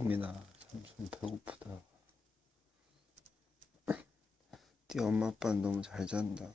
영민아, 삼촌 배고프다. 네 엄마 아빠는 너무 잘 잔다.